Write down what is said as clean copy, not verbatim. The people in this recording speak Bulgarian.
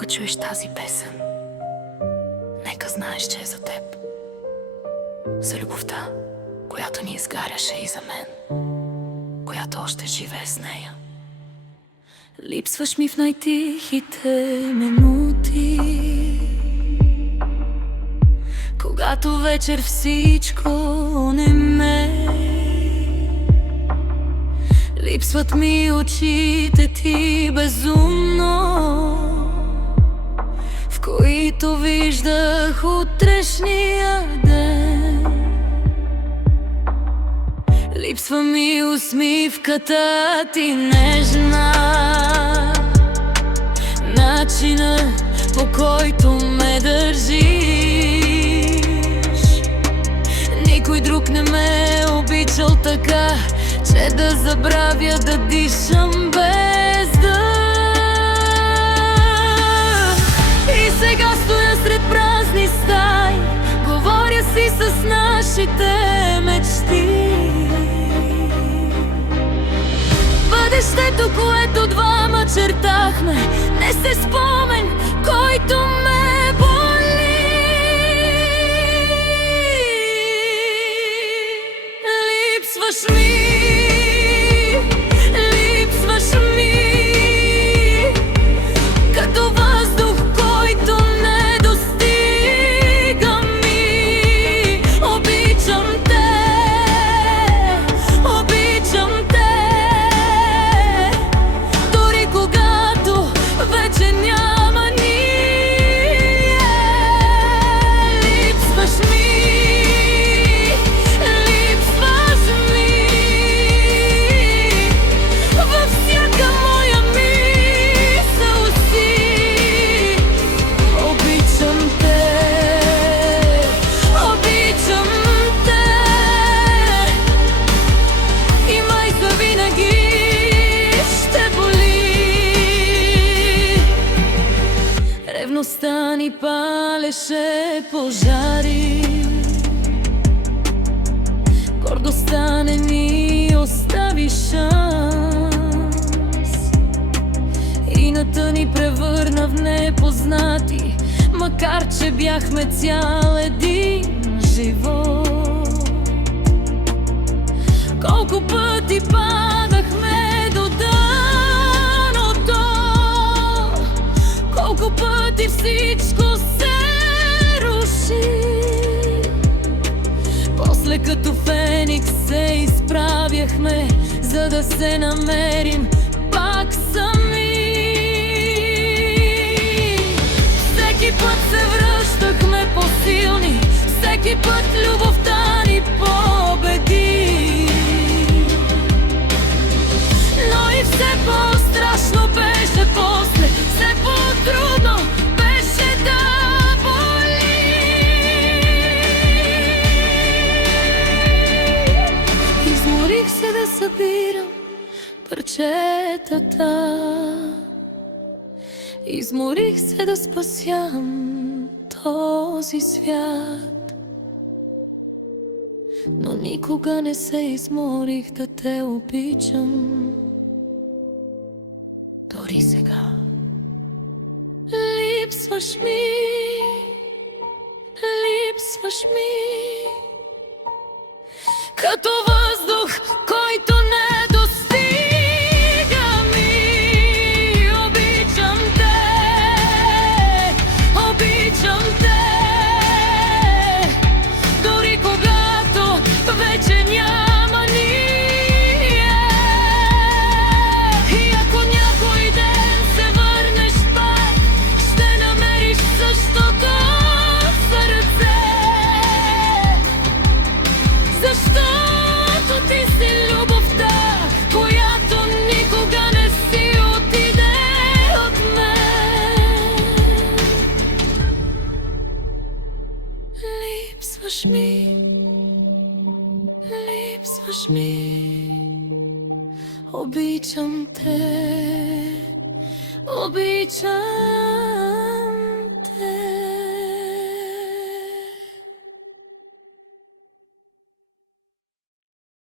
Кога чуеш тази песен, нека знаеш, че е за теб. За любовта, която ни изгаряше и за мен, която още живее с нея. Липсваш ми в най-тихите минути, когато вечер всичко онеме. Липсват ми очите ти безумно, в които виждах утрешния ден. Липсва ми усмивката ти нежна, начина, по който ме държиш. Никой друг не ме е обичал така, че да забравя да дишам без дъх. И сега стоя сред празни стаи, говоря си с нашите мечти. Бъдещето, което двама чертахме, не се спомен, който ме боли. Липсваш ми, липсваш ми, като въздух, който не достига ми. Обичам те, обичам те, дори когато вече няма ние. Липсваш ми, ревността ни палеше пожари, гордостта не ни остави шанс. Ината ни превърна в непознати, макар че бяхме цял един живот. Колко пъти падахме до дъното, колко пъти всичко се руши. После като феникс се изправяхме, за да се намерим пак сами. Всеки път се връщахме по-силни, всеки път любовта ни победи. Но и все по-страшно беше после, все по-трудно беше да боли. Изморих се да събирам парчетата, изморих се да спасявам този свят, но никога не се изморих да те обичам. Дори сега липсваш ми, липсваш ми, като въздух, който не достига ми. Обичам те, обичам те, дори когато вече няма ние. И ако някой ден се върнеш пак, ще намериш същото сърце, защото ти си любовта, която никога не си отиде от мен. Липсваш ми, липсваш ми, обичам те, обичам